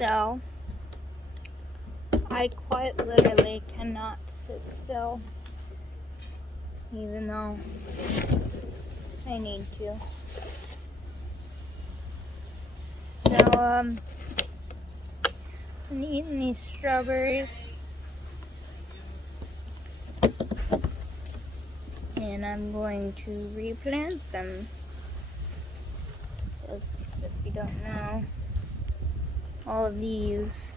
So I quite literally cannot sit still, even though I need to. So I'm eating these strawberries, and I'm going to replant them. Because if you don't know, all of these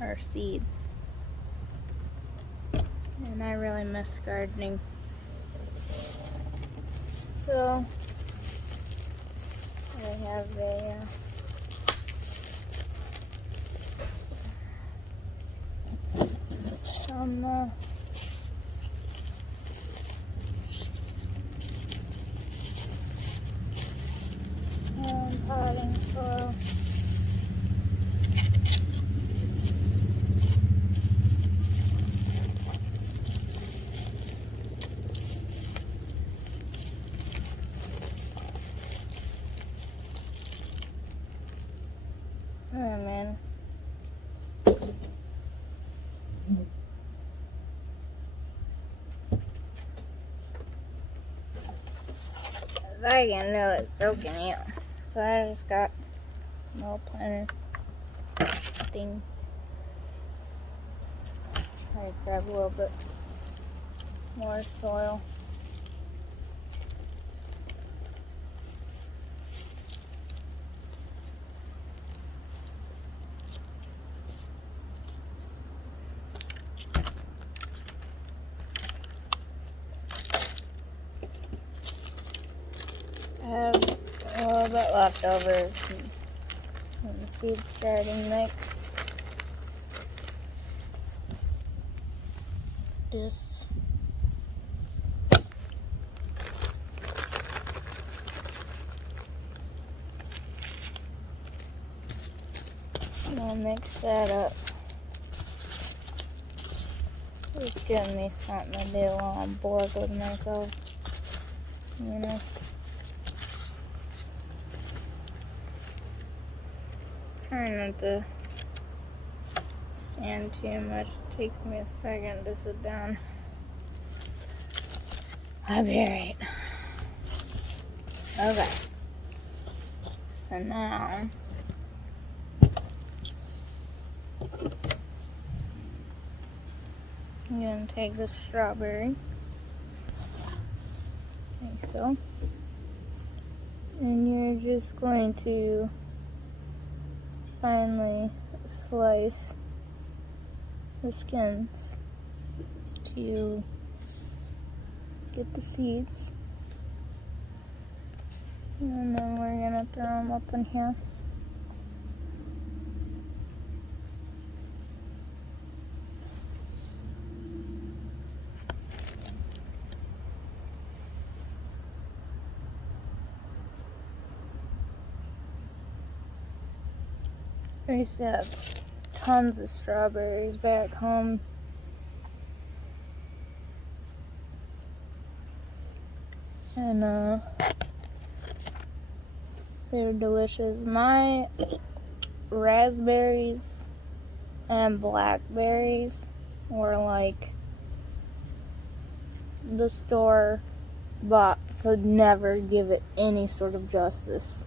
are seeds, and I really miss gardening. So I have some potting soil. Oh man. If I can know it's soaking in. So I just got a little planter thing. Try to grab a little bit more soil. I have a little bit left over, some seed starting mix. This I'll mix that up. It's giving me something to do while I'm bored with myself, you know. Trying not to stand too much. It takes me a second to sit down. I'll be alright. Okay. So now I'm gonna take the strawberry, like so, and you're just going to finely slice the skins to get the seeds, and then we're gonna throw them up in here. I used to have tons of strawberries back home. And they're delicious. My raspberries and blackberries were like the store bought could never give it any sort of justice.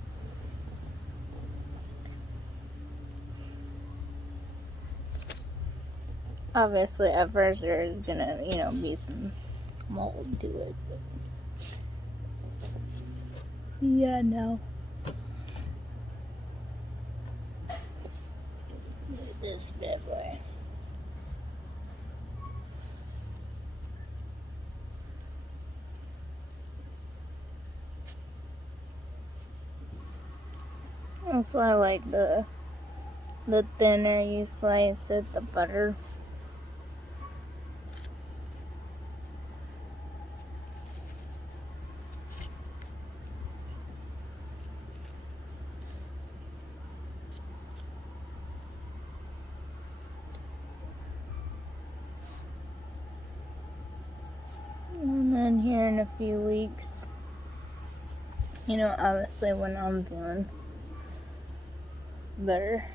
Obviously, at first there's gonna, be some mold to it, but yeah, no. Look at this bad boy. That's why I like the thinner you slice it, the better. And then here in a few weeks, obviously when I'm feeling better,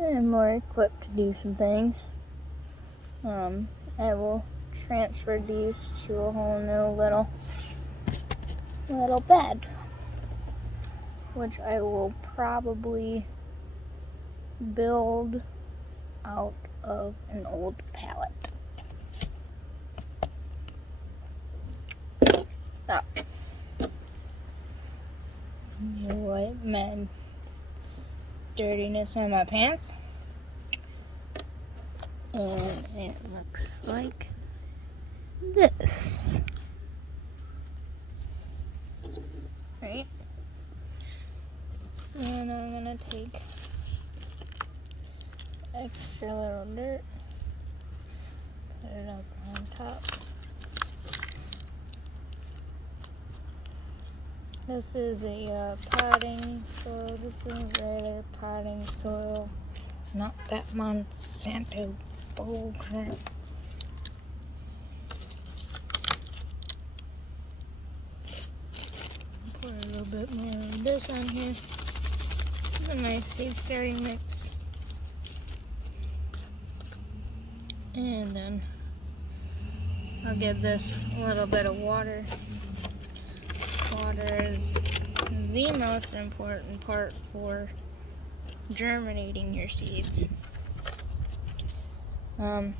I'm more equipped to do some things. I will transfer these to a whole new little bed, which I will probably build out of an old pallet. So, you wipe my dirtiness on my pants, and it looks like this. Right? So then I'm gonna take extra little dirt, put it up on top. This is a potting soil. This is regular potting soil, not that Monsanto bullcrap. Put a little bit more of this on here. It's a nice seed starting mix. And then I'll give this a little bit of water. Water is the most important part for germinating your seeds. I'll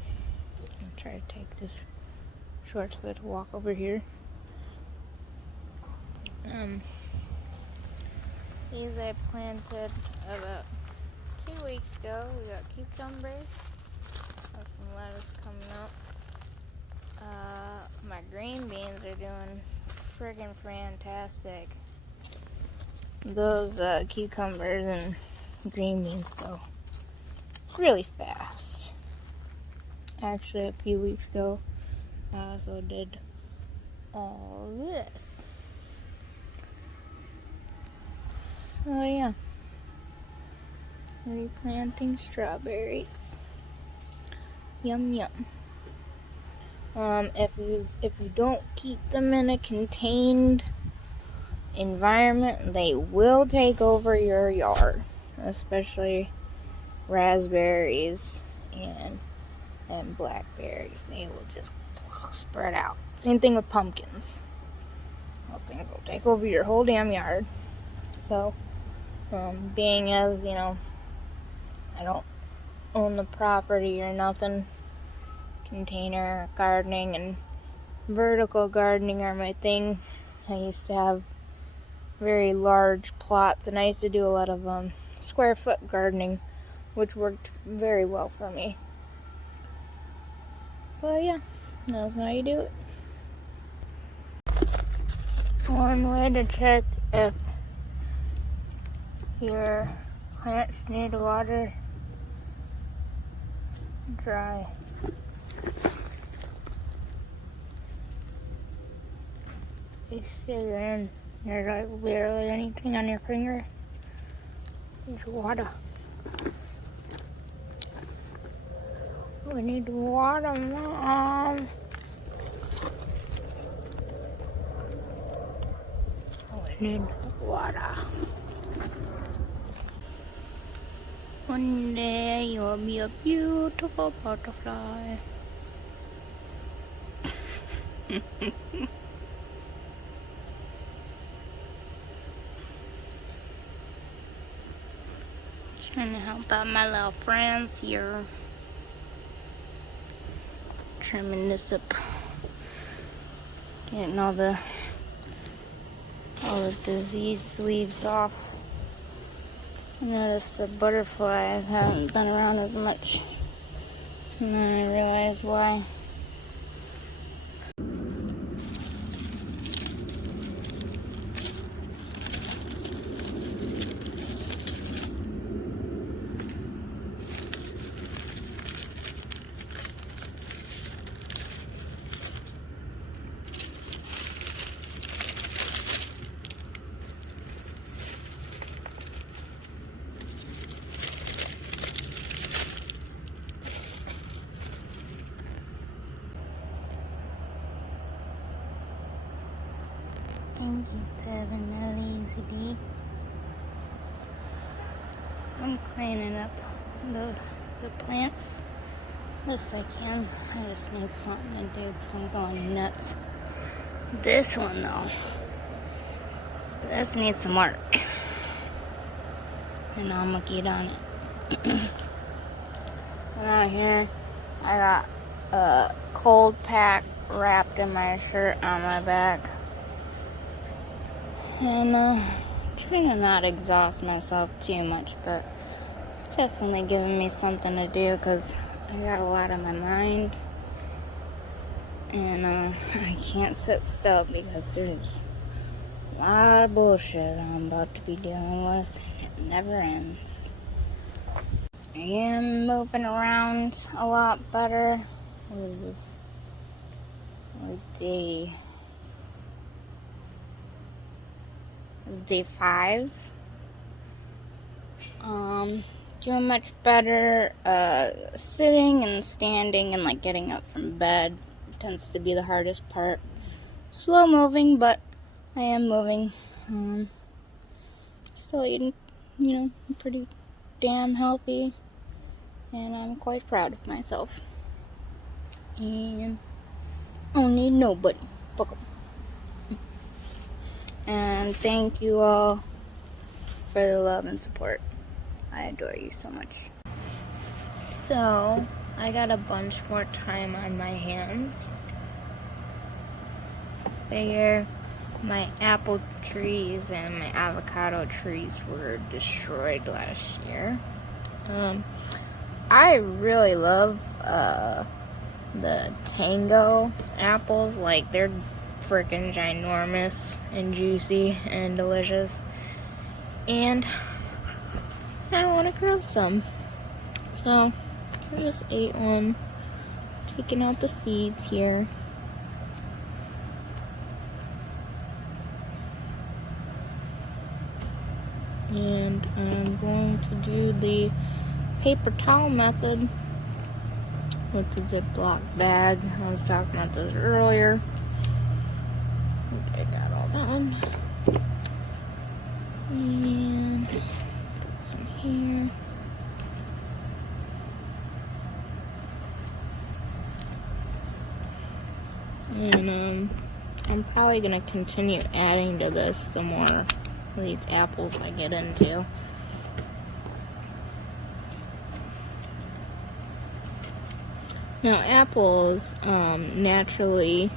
try to take this short so I to walk over here. These I planted about 2 weeks ago. We got cucumbers. Got some lettuce coming up. My green beans are doing friggin' fantastic. Those cucumbers and green beans go really fast. Actually, a few weeks ago, I also did all this. So yeah, replanting strawberries. Yum yum. If you don't keep them in a contained environment, they will take over your yard, especially raspberries and blackberries. They will just spread out. Same thing with pumpkins. Those things will take over your whole damn yard. So, being as, I don't own the property or nothing, container gardening and vertical gardening are my thing. I used to have very large plots, and I used to do a lot of square foot gardening, which worked very well for me. But yeah, that's how you do it. One way to check if your plants need water: dry. You see then there's like barely anything on your finger. There's water. We need water, Mom. We need water. One day you'll be a beautiful butterfly. Trying to help out my little friends here. Trimming this up. Getting all the diseased leaves off. I noticed the butterflies haven't been around as much. And then I realized why. Thank you, Seven, the lazy bee. I'm cleaning up the plants. This I can. I just need something to do because I'm going nuts. This one though, this needs some work, and I'm gonna get on it. Out here, I got a cold pack wrapped in my shirt on my back, and trying to not exhaust myself too much, but it's definitely giving me something to do because I got a lot on my mind, and I can't sit still because there's a lot of bullshit I'm about to be dealing with. It never ends. I am moving around a lot better. What is this? This is day 5. Doing much better. Sitting and standing and like getting up from bed tends to be the hardest part. Slow moving, but I am moving. Still eating, pretty damn healthy, and I'm quite proud of myself. And I don't need nobody. Fuck 'em. And thank you all for the love and support. I adore you so much. So, I got a bunch more time on my hands. Figure my apple trees and my avocado trees were destroyed last year. I really love the Tango apples. Like, they're freaking ginormous and juicy and delicious. And I want to grow some. So, I just ate one. Taking out the seeds here. And I'm going to do the paper towel method with the Ziploc bag. I was talking about this earlier. Okay, got all done. And put some here. And I'm probably gonna continue adding to this the more of these apples I get into. Now apples, naturally,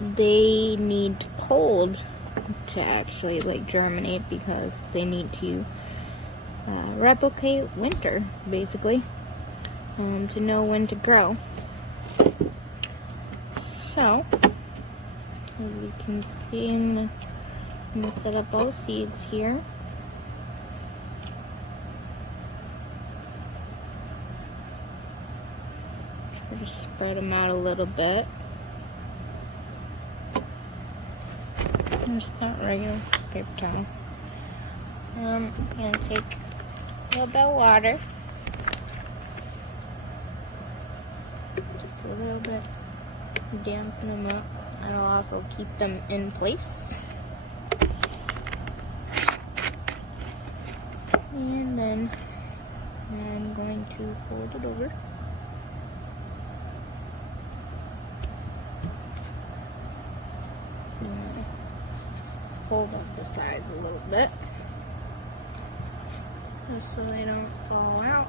they need cold to actually like germinate because they need to replicate winter, basically, to know when to grow. So, as you can see, I'm gonna set up all the seeds here. Try to spread them out a little bit. Just not regular paper towel. I'm gonna take a little bit of water. Just a little bit. Dampen them up. That'll also keep them in place. And then I'm going to fold it over. And fold up the sides a little bit, just so they don't fall out.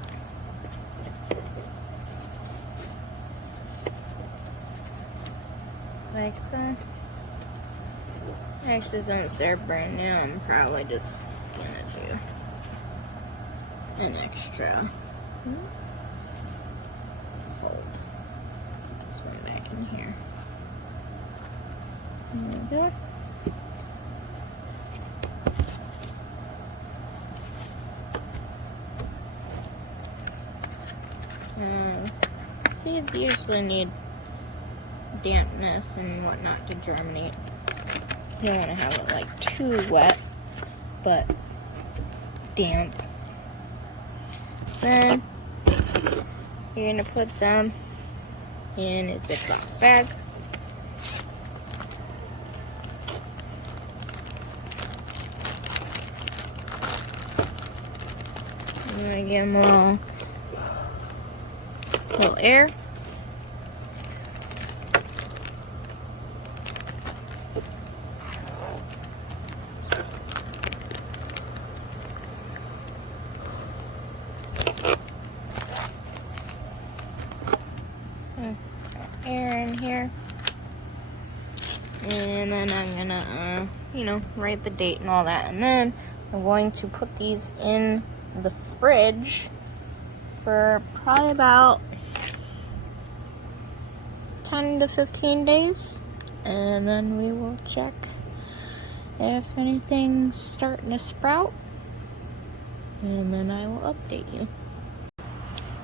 Like so. Actually, since they're brand new, I'm probably just gonna do an extra fold. Put this one back in here. There we go. Seeds usually need dampness and whatnot to germinate. You don't want to have it like too wet, but damp. Then you're going to put them in a Ziploc bag. I'm gonna give them a little air. Air in here. And then I'm gonna, write the date and all that. And then I'm going to put these in the fridge for probably about 10 to 15 days. And then we will check if anything's starting to sprout. And then I will update you.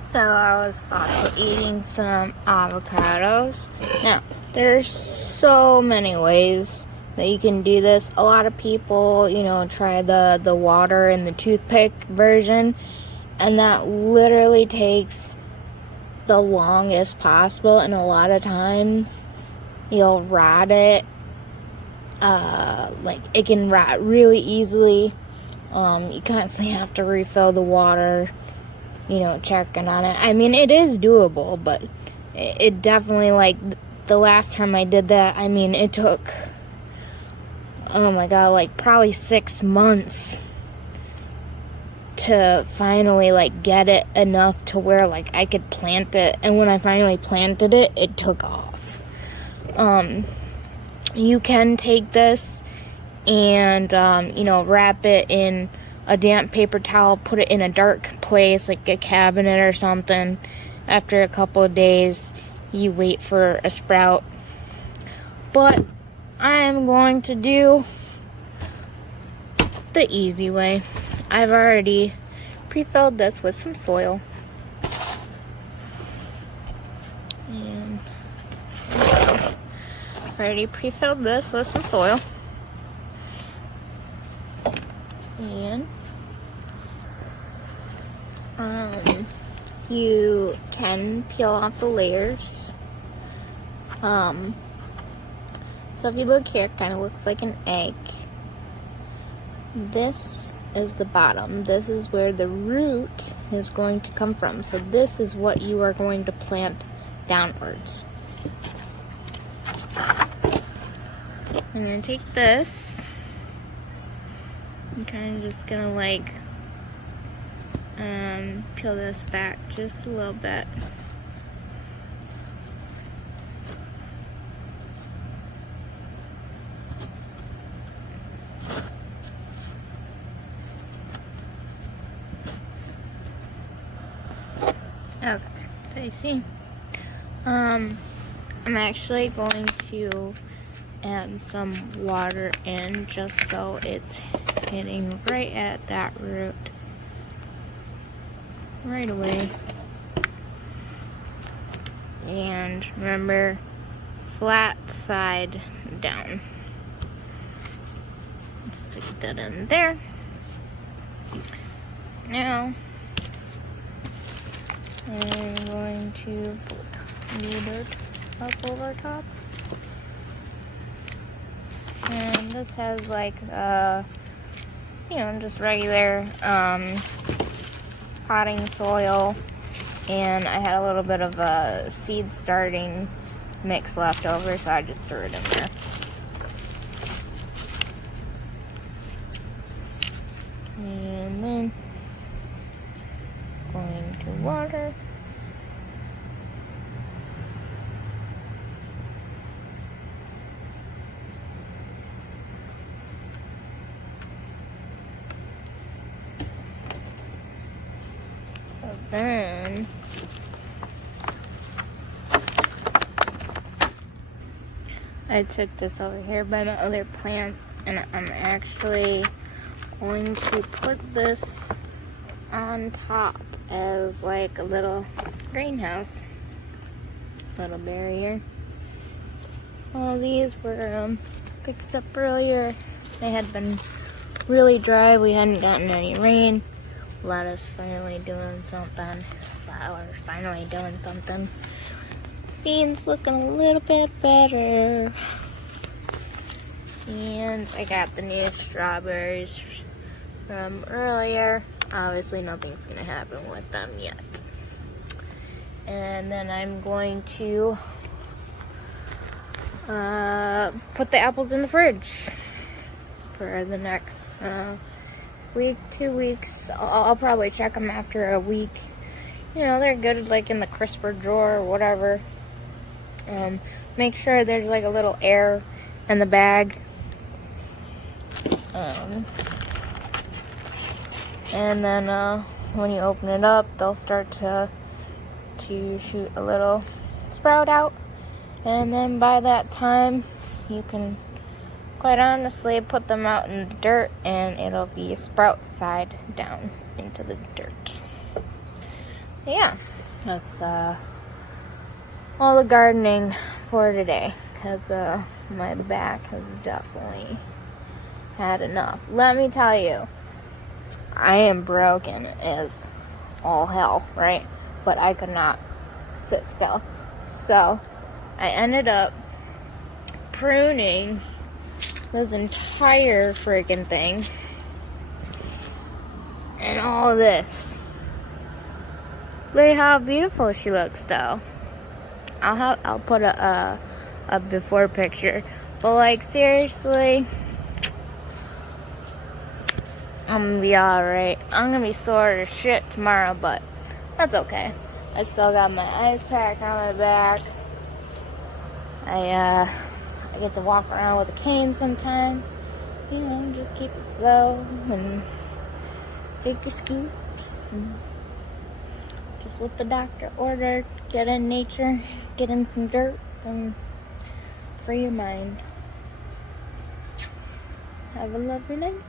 So I was also eating some avocados. Now, there's so many ways that you can do this. A lot of people, try the water and the toothpick version, and that literally takes the longest possible, and a lot of times you'll rot it. It can rot really easily. You constantly have to refill the water, checking on it. I mean, it is doable, but it definitely, the last time I did that, I mean, it took, oh my god, probably 6 months to finally, get it enough to where, I could plant it. And when I finally planted it, it took off. You can take this and, wrap it in a damp paper towel, put it in a dark place, like a cabinet or something. After a couple of days, you wait for a sprout. But I'm going to do the easy way. I've already pre-filled this with some soil. And already pre-filled this with some soil. And you can peel off the layers. So if you look here, it kind of looks like an egg. This is the bottom. This is where the root is going to come from. So this is what you are going to plant downwards. I'm going to take this. I'm kind of just going to peel this back just a little bit. Okay, so you see, I'm actually going to add some water in just so it's hitting right at that root right away. And remember, flat side down. Stick that in there. Now I'm going to put new dirt up over top. And this has just regular potting soil, and I had a little bit of a seed starting mix left over, so I just threw it in there. And then going to water. Then I took this over here by my other plants, and I'm actually going to put this on top as a little greenhouse, little barrier. All these were fixed up earlier. They had been really dry. We hadn't gotten any rain. Lettuce finally doing something. Flowers finally doing something. Beans looking a little bit better. And I got the new strawberries from earlier. Obviously nothing's gonna happen with them yet. And then I'm going to put the apples in the fridge for the next week, 2 weeks. I'll probably check them after a week. You know, they're good like in the crisper drawer or whatever. Make sure there's like a little air in the bag. And then when you open it up, they'll start to shoot a little sprout out. And then by that time, you can quite honestly put them out in the dirt and it'll be sprout side down into the dirt. Yeah, that's all the gardening for today, because my back has definitely had enough. Let me tell you, I am broken as all hell, right? But I could not sit still. So I ended up pruning this entire friggin' thing and all this. Look at how beautiful she looks, though. I'll put a before picture, but like seriously, I'm gonna be alright. I'm gonna be sore as shit tomorrow, but that's okay. I still got my ice pack on my back. I get to walk around with a cane sometimes. You know, just keep it slow and take your scoops and just what the doctor ordered. Get in nature, get in some dirt, and free your mind. Have a lovely night.